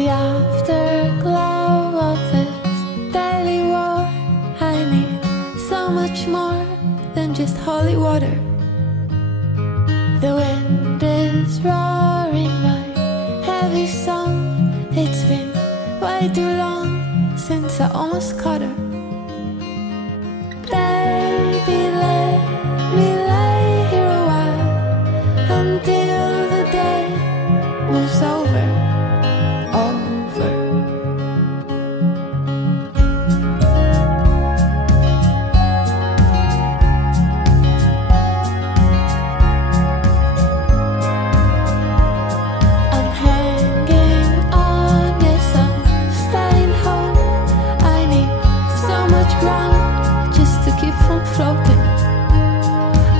The afterglow of this daily war. I need so much more than just holy water. The wind is roaring my heavy song. It's been way too long since I almost caught her. Baby, let me lay here a while until the day moves over. Floating.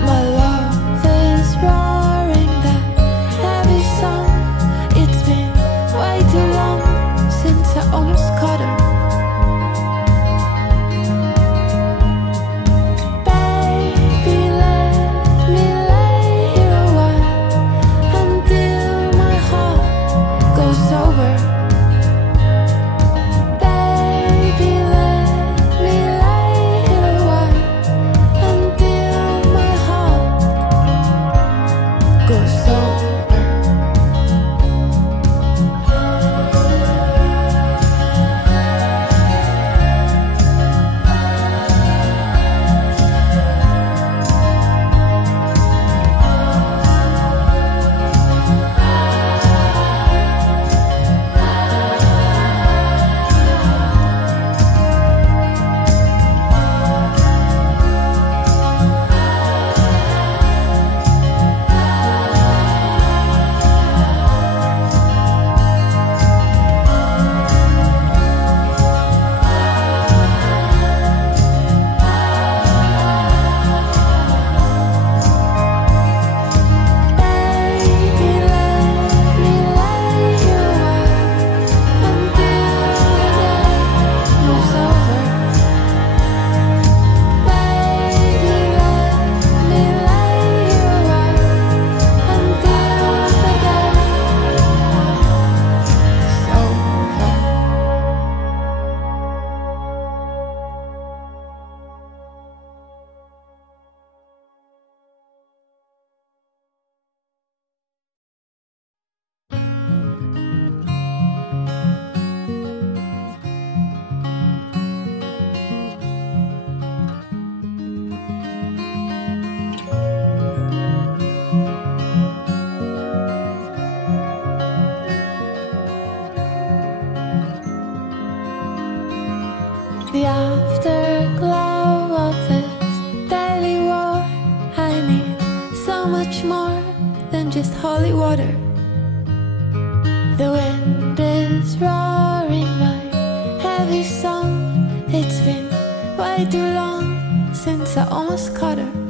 My love is roaring that heavy song. It's been way too long since I almost caught her. Baby, let me lay here a while until my heart goes sober. The afterglow of this daily war. I need so much more than just holy water. The wind is roaring my heavy song. It's been way too long since I almost caught her.